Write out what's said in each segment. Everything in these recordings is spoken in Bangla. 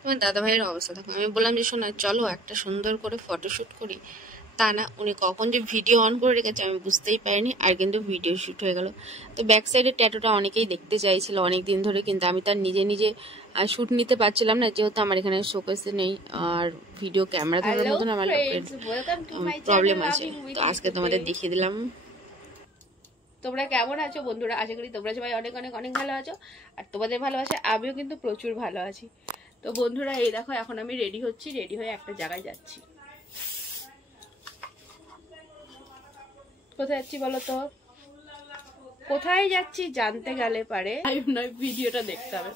তোমার দাদা ভাইয়ের অবস্থা দেখো। আমি বললাম যে শোনা চলো একটা সুন্দর করে ফটোশ্যুট করি, তা না উনি কখন যে ভিডিও অন করে রেখেছে আমি বুঝতেই পারিনি, আর কিন্তু ভিডিও শ্যুট হয়ে গেল। তো ব্যাক সাইডের ট্যাটুটা অনেকেই দেখতে চাইছিল অনেক দিন ধরে, কিন্তু আমি তার নিজে নিজে শ্যুট নিতে পারছিলাম না, যেহেতু আমার এখানে শোকেসে নেই আর ভিডিও ক্যামেরা ধরার মতন আমার প্রবলেম আছে। তো আজকে তোমাদের দেখিয়ে দিলাম। তোমরা কেমন আছো বন্ধুরা? আশা করি তোমরা সবাই অনেক অনেক অনেক ভালো আছো, আর তোমাদের ভালোবাসা আমিও কিন্তু প্রচুর ভালো আছি। তো বন্ধুরা এই দেখো এখন আমি রেডি হচ্ছি, রেডি হয়ে একটা জায়গায় যাচ্ছি। কোথায় যাচ্ছি বলো তো? কোথায় যাচ্ছি জানতে গেলে পারে নয় ভিডিওটা দেখতে হবে।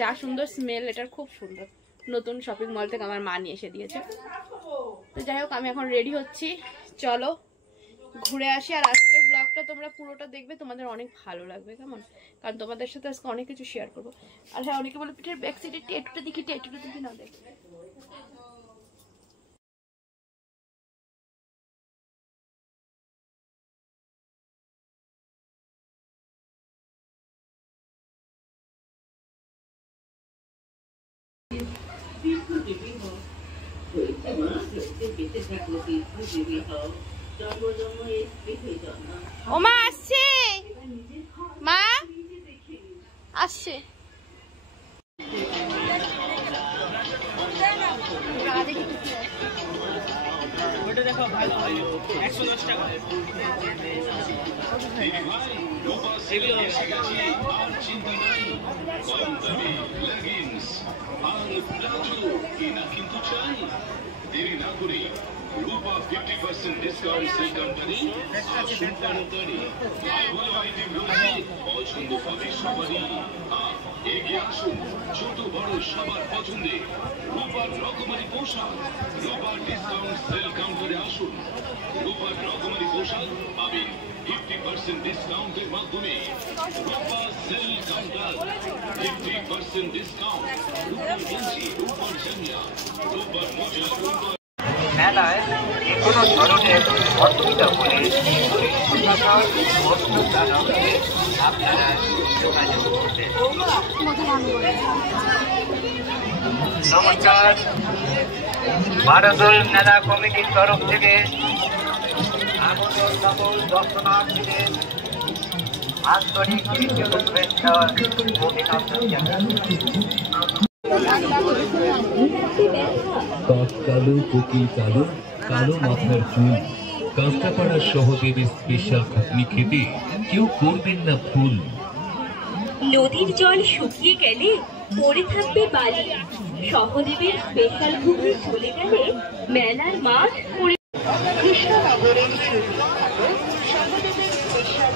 যা সুন্দর স্মেল, এটার খুব সুন্দর। নতুন শপিং মল থেকে আমার মা নিয়ে এসে দিয়েছে। তো যাই হোক আমি এখন রেডি হচ্ছি, চলো ঘুরে আসি। আর আজকের ব্লগটা তোমরা পুরোটা দেখবে, তোমাদের অনেক ভালো লাগবে কেমন, কারণ তোমাদের সাথে আজকে অনেক কিছু শেয়ার করবো। আর হ্যাঁ, অনেকে বলে পিঠের ব্যাক সাইডে ট্যাটুটা দেখি, ট্যাটুটা দেখি না দেখ। ও মা আসছে, মা আসছে। দেখো ভালো 110 টাকা। দেরি না করে রূপা 50% ডিসকাউন্ট সেল কোম্পানি আসুন তাড়াতাড়ি। পছন্দ হবে সবারই, এগিয়ে আসুন, ছোট বড় সবার পছন্দে রূপার রকমারি পোশাক। রূপার ডিসকাউন্ট সেল কাউন্টারে আসুন। রূপার রকমারি পোশাক পাবেন 50% ডিসকাউন্টের মাধ্যমে। রূপা সেল কাউন্টার 50% ডিসকাউন্ট। রূপার গেঞ্জি, রূপার জাঙ্গিয়া, রূপার মোজা, রূপার মেলায় যে কোনো ধরনের অসুবিধা হলে আপনারা যোগাযোগ করবেন। নমস্কার, বারোদল মেলা কমিটির তরফ থেকে আগত সকল দর্শনার্থীদের আন্তরিক শুভেচ্ছা ও অভিনন্দন জানাচ্ছি। কালো কোকিল কালো, কালো মাথার ফুল, কাঁচরাপাড়া সহদেবের স্পেশাল ঘুগনি খেতে কেউ করবেন না ভুল। নদীর জল শুকিয়ে গেলে পড়ে থাকবে বালি, সহদেবের স্পেশাল ঘুগনি চলে গেলে মেলার মাঠ পড়ে। কৃষ্ণনগরের সহদেবের স্পেশাল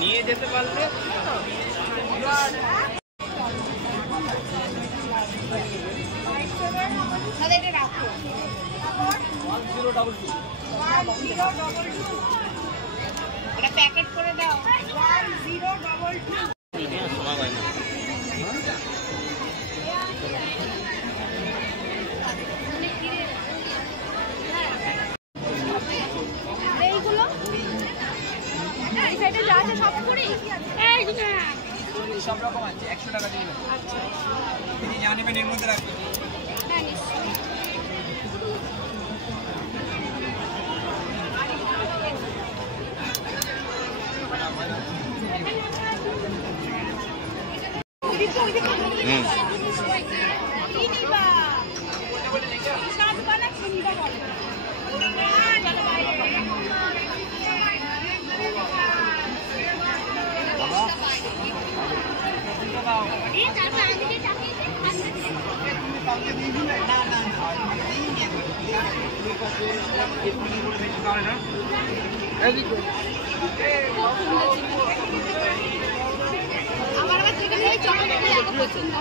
নিয়ে যেতে পারলে প্যাকেট করে দাও 1002 সব রকম আছে 100 টাকা দিয়ে দেবেন। আচ্ছা আপনি যা নেবেন এর মধ্যে রাখবেন। হ্যাঁ নিশ্চয়ই। আমার আবার থেকে নিয়ে চকলেট দিয়ে এত পছন্দ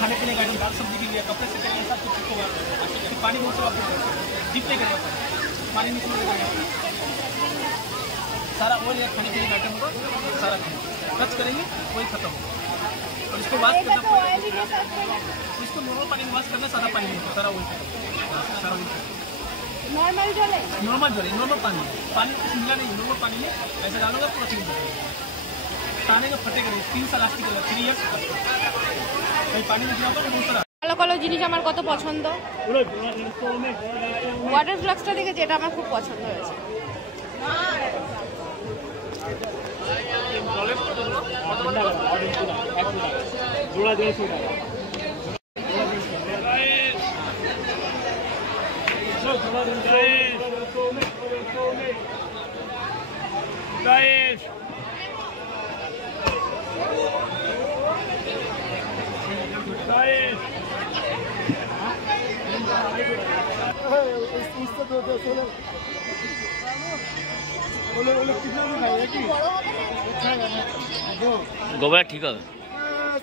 खाने पीने का दाल सब्जी के लिए कपड़े से करेंगे सब कुछ को पानी में सब डीप नहीं करेंगे पानी में सारा ऑयल या खाने पीने का आइटम को सारा टच करेंगे वही खत्म और इसको वॉश करना इसको नॉर्मल पानी में वॉश करना सारा पानी में सारा ऑयल सारा ऑयल नॉर्मल जले नॉर्मल पानी कुछ मिला नहीं नॉर्मल पानी में ऐसे डालोगे पूरा ठीक हो ताने का फटे करेंगे 3 साल लास्टिक 3 इयर्स पानी में दिया तो কালো কালো জিনিস আমার কত পছন্দ। ওয়াটার ফ্লাক্সটা দেখেছি, এটা আমার খুব পছন্দ হয়েছে। गोबर ठीक है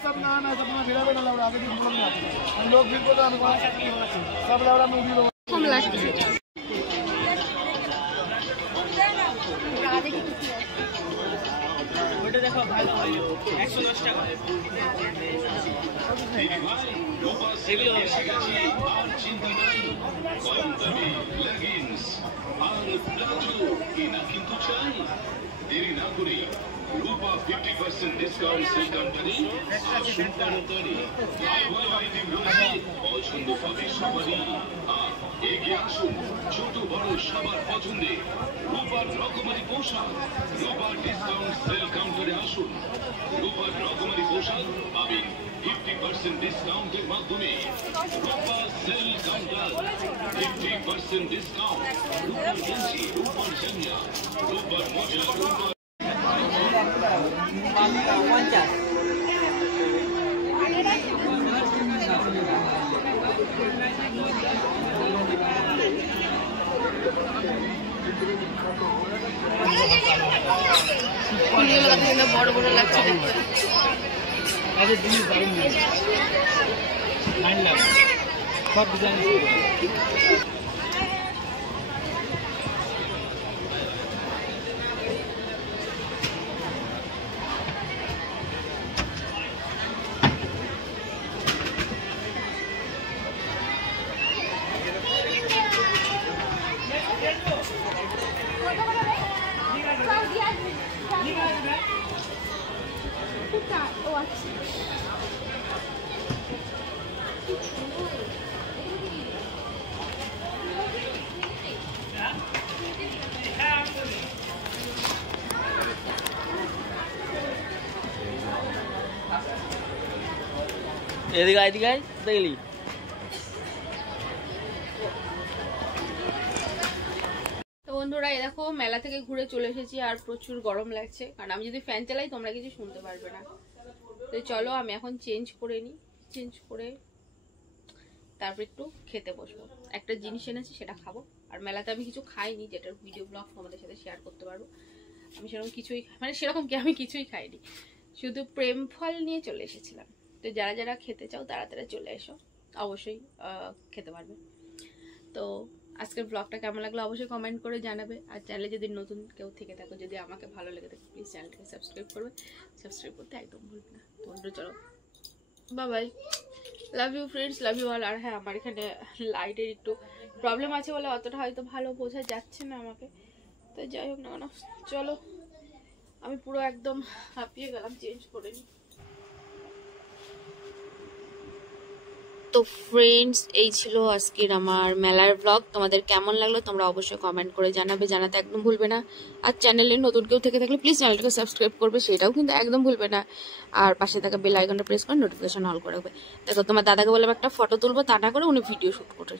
सब ना सब ना भिड़ा बना लौड़ा आगे भी बोल ना हम लोग भी बोल हम सब लौड़ा में भी কম লাগছে। ওটা দেখো ভাই 110 টাকা এগুলো এসে গেছে আর চিন্তা নাই কম দামে লেগিংস আর প্লাজো কিনা কিন্তু চাই দেরি না করে রূপা 50% ডিসকাউন্ট সেল কোম্পানি আসুন তাড়াতাড়ি পছন্দ হবে সবারই আর এগিয়ে আসুন ছোট বড় সবার পছন্দে রূপার রকমারি পোশাক রূপার ডিসকাউন্ট সেল কাউন্টারে আসুন রূপার রকমারি পোশাক পাবেন 50% ডিসকাউন্টের মাধ্যমে রূপা সেল কাউন্টার 50% ডিসকাউন্ট রূপার গেঞ্জি রূপার জাঙ্গিয়া রূপার মোজা রূপার বড় বড় লাগছে দেখতে। सब डिजाइन এদিকে এদিকে দেখলি তো বন্ধুরা এই দেখো মেলা থেকে ঘুরে চলে এসেছি আর প্রচুর গরম লাগছে, কারণ আমি যদি ফ্যান চালাই তোমরা কিছু শুনতে পারবে না। তো চলো আমি এখন চেঞ্জ করে নিই, চেঞ্জ করে তারপর একটু খেতে বসবো। একটা জিনিস এনেছি সেটা খাবো, আর মেলাতে আমি কিছু খাইনি যেটার ভিডিও ব্লগ তোমাদের সাথে শেয়ার করতে পারবো। আমি সেরকম কিছুই সেরকম কি আমি কিছুই খাইনি, শুধু প্রেম ফল নিয়ে চলে এসেছিলাম। তো যারা যারা খেতে চাও তারা তারা চলে এসো, অবশ্যই খেতে পারবে। তো আজকের ব্লগটা কেমন লাগলো অবশ্যই কমেন্ট করে জানাবে। আর চ্যানেলে যদি নতুন কেউ থেকে থাকো, যদি আমাকে ভালো লেগে থাকে প্লিজ চ্যানেলটাকে সাবস্ক্রাইব করবে। সাবস্ক্রাইব করতে একদম ভুলবে না। তো বন্ধুরা চলো, bye bye, love you friends, love you all. আর হ্যাঁ, আমার এখানে লাইটের একটু প্রবলেম আছে বলে অতটা হয়তো ভালো বোঝা যাচ্ছে না আমাকে। তো যাই হোক না কেন, চলো আমি পুরো একদম হাঁপিয়ে গেলাম, চেঞ্জ করে নিই। তো ফ্রেন্ডস, এই ছিল আজকের আমার মেলার ব্লগ। তোমাদের কেমন লাগলো তোমরা অবশ্যই কমেন্ট করে জানাবে, জানাতে একদম ভুলবে না। আর চ্যানেলে নতুন কেউ থেকে থাকলে প্লিজ চ্যানেলটাকে সাবস্ক্রাইব করবে, সেটাও কিন্তু একদম ভুলবে না। আর পাশে থাকা বেল আইকনটা প্রেস করে নোটিফিকেশন অল করে রাখবে। দেখো তোমার দাদাকে বললাম একটা ফটো তুলবো, তা না করে উনি ভিডিও শুট করে